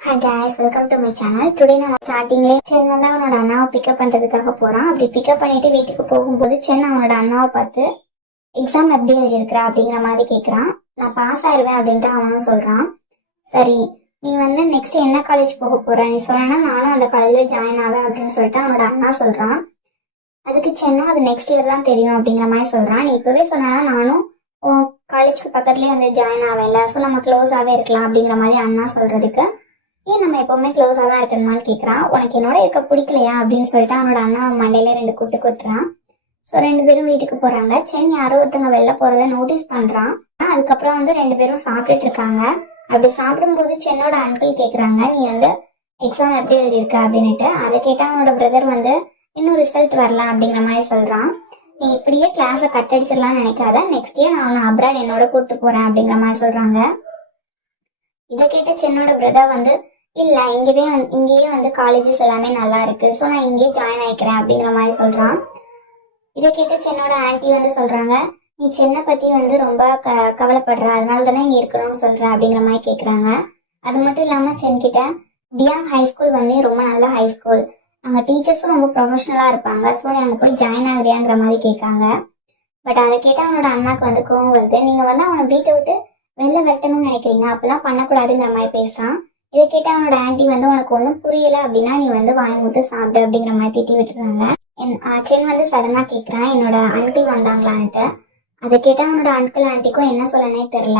Hi guys, welcome to my channel. Today நான் ஸ்டார்டிங்லேயே சென் வந்து அவனோட அண்ணாவை பிக்கப் பண்ணுறதுக்காக போகிறான். அப்படி பிக்கப் பண்ணிட்டு வீட்டுக்கு போகும்போது சென் அவனோட அண்ணாவை பார்த்து எக்ஸாம் எப்படி எழுதியிருக்கிறா அப்படிங்கிற மாதிரி கேட்குறான். நான் பாஸ் ஆயிடுவேன் அப்படின்ட்டு அவனும் சொல்கிறான். சரி, நீ வந்து நெக்ஸ்ட் என்ன காலேஜ் போக போகிற, நீ சொன்னா நானும் அந்த காலேஜில் ஜாயின் ஆவேன் அப்படின்னு சொல்லிட்டு அவனோட அண்ணா சொல்கிறான். அதுக்கு சென்னும் அது நெக்ஸ்ட் இயர் தான் தெரியும் அப்படிங்கிற மாதிரி சொல்கிறான். நீ இப்போவே சொன்னா நானும் காலேஜ்க்கு பக்கத்துலேயே வந்து ஜாயின் ஆவேன்ல, ஸோ நம்ம க்ளோஸாகவே இருக்கலாம் அப்படிங்கிற மாதிரி அண்ணா சொல்கிறதுக்கு ஏன் நம்ம எப்பவுமே க்ளோஸாக தான் இருக்கணுமான்னு கேட்குறான். உனக்கு என்னோட இருக்க பிடிக்கலையா அப்படின்னு சொல்லிட்டு அவனோட அண்ணா மண்டையில 2 கூட்டு கொட்டுறான். ஸோ 2 பேரும் வீட்டுக்கு போகிறாங்க. சென் யாரோ ஒருத்தவங்க வெளில போகிறத நோட்டீஸ் பண்ணுறான். அதுக்கப்புறம் வந்து 2 பேரும் சாப்பிட்டுட்டு இருக்காங்க. அப்படி சாப்பிடும்போது சென்னோட அங்கிள் கேட்குறாங்க, நீ வந்து எக்ஸாம் எப்படி எழுதியிருக்க அப்படின்னுட்டு. அதை கேட்டால் அவனோட பிரதர் வந்து இன்னும் ரிசல்ட் வரலாம் அப்படிங்கிற மாதிரி சொல்கிறான். நீ இப்படியே கிளாஸை கட் அடிச்சிடலாம்னு நினைக்காத, நெக்ஸ்ட் இயர் நான் அவனை அப்ராட் என்னோட கூப்பிட்டு போகிறேன் அப்படிங்கிற மாதிரி சொல்கிறாங்க. இதை கேட்ட சென்னோட பிரதர் வந்து இல்லை, இங்கேயே வந்து காலேஜஸ் எல்லாமே நல்லா இருக்கு, ஸோ நான் இங்கேயே ஜாயின் ஆகிக்கிறேன் அப்படிங்கிற மாதிரி சொல்கிறான். இதை கேட்ட சென்னோட ஆன்ட்டி வந்து சொல்கிறாங்க, நீ சென்னை பற்றி வந்து ரொம்ப கவலைப்படுற, அதனால தானே இங்கே இருக்கணும்னு சொல்கிற அப்படிங்கிற மாதிரி கேட்குறாங்க. அது மட்டும் இல்லாமல் சென்கிட்ட பியாங் ஹை ஸ்கூல் வந்து ரொம்ப நல்ல ஹை ஸ்கூல், அங்கே டீச்சர்ஸும் ரொம்ப ப்ரொஃபஷனலாக இருப்பாங்க, ஸோ நீ அங்கே போய் ஜாயின் ஆகுறியாங்கிற மாதிரி கேட்காங்க. பட் அதை கேட்டால் அவனோட அண்ணாக்கு வந்து கோவம் வருது. நீங்கள் வந்து அவனை வீட்டை விட்டு வெளில வெட்டணும்னு நினைக்கிறீங்க, அப்பெல்லாம் பண்ணக்கூடாதுங்கிற மாதிரி பேசுகிறான். இதை கேட்டால் அவனோட ஆன்ட்டி வந்து உனக்கு ஒன்றும் புரியல அப்படின்னா நீ வந்து வாங்கி விட்டு சாப்பிடு அப்படிங்கிற மாதிரி திட்டி விட்டுருவாங்க. சென் வந்து சடனாக கேட்குறான், என்னோட அங்கிள் வந்தாங்களான்ட்டு. அதை கேட்டால் அவனோட அங்கிள் ஆன்ட்டிக்கும் என்ன சொல்லனே தெரில.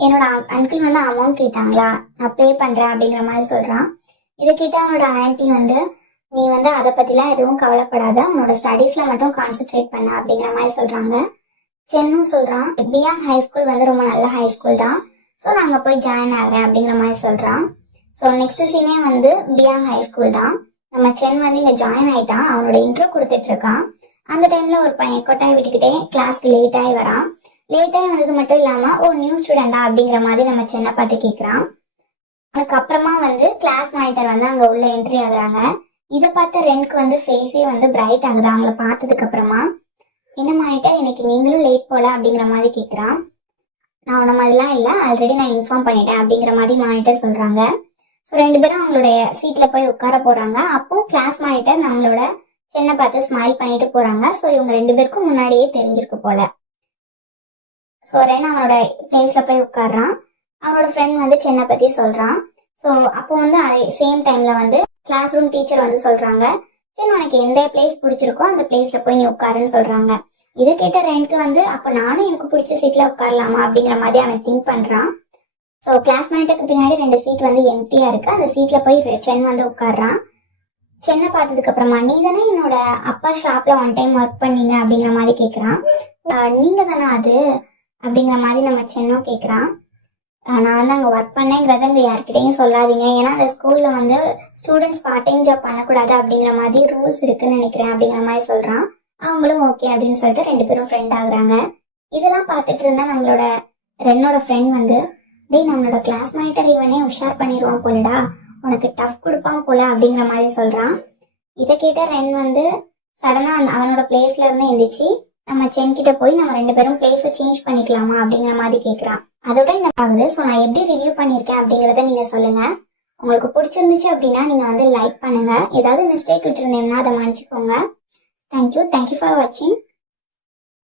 என்னோட அங்கிள் வந்து அமௌண்ட் கேட்டாங்களா, நான் பே பண்ணுறேன் அப்படிங்கிற மாதிரி சொல்கிறான். இதை கேட்டால் அவனோட ஆன்ட்டி வந்து நீ வந்து அதை பற்றிலாம் எதுவும் கவலைப்படாத, உன்னோட ஸ்டடீஸில் மட்டும் கான்சென்ட்ரேட் பண்ண அப்படிங்கிற மாதிரி சொல்கிறாங்க. சென்னும் சொல்கிறான், பியாங் ஹை ஸ்கூல் வந்து ரொம்ப நல்ல ஹை ஸ்கூல் தான், ஸோ நான் அங்கே போய் ஜாயின் ஆகிறேன் அப்படிங்கிற மாதிரி சொல்கிறான். ஸோ நெக்ஸ்ட் சீனே வந்து பியாங் ஹை ஸ்கூல் தான். நம்ம சென் வந்து இங்கே ஜாயின் ஆகிட்டான், அவனோட இன்ட்ரோ கொடுத்துட்டு இருக்கான். அந்த டைமில் ஒரு பையன் கொட்டாய் விட்டுக்கிட்டே கிளாஸ்க்கு லேட்டாகி வரான். லேட்டாகி வந்தது மட்டும் இல்லாமல் நியூ ஸ்டூடெண்டா அப்படிங்கிற மாதிரி நம்ம சென்னை பார்த்து கேட்குறான். அதுக்கப்புறமா வந்து கிளாஸ் மானிட்டர் வந்து அங்கே உள்ள என்ட்ரி ஆகுறாங்க. இதை பார்த்த ரென்க்கு வந்து ஃபேஸே வந்து பிரைட் ஆகுது அவங்கள பார்த்ததுக்கு அப்புறமா. என்ன மானிட்டர், இன்னைக்கு நீங்களும் லேட் போல அப்படிங்கிற மாதிரி கேட்குறான். நான் உன மாதிரிலாம் இல்லை, ஆல்ரெடி நான் இன்ஃபார்ம் பண்ணிட்டேன் அப்படிங்கிற மாதிரி மானிட்டர் சொல்கிறாங்க. ஸோ 2 பேரும் அவங்களுடைய சீட்டில் போய் உட்கார போகிறாங்க. அப்போ கிளாஸ் மானிட்டர் நம்மளோட சென்னை பார்த்து ஸ்மைல் பண்ணிட்டு போகிறாங்க. ஸோ இவங்க 2 பேருக்கும் முன்னாடியே தெரிஞ்சிருக்கு போல. ஸோ ரென் அவனோட பிளேஸில் போய் உட்காடுறான். அவனோட ஃப்ரெண்ட் வந்து சென்னை பற்றி சொல்கிறான். ஸோ அப்போ வந்து அதே சேம் டைமில் வந்து கிளாஸ் ரூம் டீச்சர் வந்து சொல்கிறாங்க, சென் உனக்கு எந்த பிளேஸ் பிடிச்சிருக்கோ அந்த பிளேஸில் போய் நீ உட்காருன்னு சொல்கிறாங்க. இதை கேட்ட ரென்க்கு வந்து அப்போ நானும் எனக்கு பிடிச்ச சீட்டில் உட்காரலாமா அப்படிங்கிற மாதிரி அவன் திங்க் பண்ணுறான். ஸோ கிளாஸ் மேட்டுக்கு பின்னாடி 2 சீட் வந்து எம்டியாக இருக்குது. அந்த சீட்டில் போய் சென் வந்து உட்காடுறான். சென்னை பார்த்ததுக்கு அப்புறமா, நீ தானே என்னோட அப்பா ஷாப்பில் 1 டைம் ஒர்க் பண்ணீங்க அப்படிங்கிற மாதிரி கேட்குறான். நீங்கள் தானே அது அப்படிங்கிற மாதிரி நம்ம சென்னும் கேட்குறான். நான் வந்து அங்கே ஒர்க் பண்ணேங்கிறத இங்கே யார்கிட்டையும் சொல்லாதீங்க, ஏன்னா அந்த ஸ்கூலில் வந்து ஸ்டூடெண்ட்ஸ் பார்ட் டைம் ஜாப் பண்ணக்கூடாது அப்படிங்கிற மாதிரி ரூல்ஸ் இருக்குன்னு நினைக்கிறேன் அப்படிங்கிற மாதிரி சொல்கிறான். அவங்களும் ஓகே அப்படின்னு சொல்லிட்டு 2 பேரும் ஃப்ரெண்ட் ஆகுறாங்க. இதெல்லாம் பார்த்துட்டு இருந்தா நம்மளோட ரென்னோட ஃப்ரெண்ட் வந்து, டேய் நம்மளோட கிளாஸ் மானிட்டர் இவனே உஷார் பண்ணிடுவான் போலடா, உனக்கு டஃப் கொடுப்பான் போல அப்படிங்கிற மாதிரி சொல்கிறான். இதை கேட்ட ரென் வந்து சடனாக அவனோட பிளேஸ்ல இருந்து எந்திரிச்சு நம்ம சென் கிட்ட போய் நம்ம 2 பேரும் பிளேஸை சேஞ்ச் பண்ணிக்கலாமா அப்படிங்கிற மாதிரி கேட்குறான். அதோட இந்த ஆகுது. ஸோ நான் எப்படி ரிவ்யூ பண்ணியிருக்கேன் அப்படிங்கிறத நீங்கள் சொல்லுங்கள். உங்களுக்கு பிடிச்சிருந்துச்சு அப்படின்னா நீங்கள் வந்து லைக் பண்ணுங்கள். ஏதாவது மிஸ்டேக் விட்டுருந்தீங்கன்னா அதை மன்னிச்சுக்கோங்க. Thank you for watching.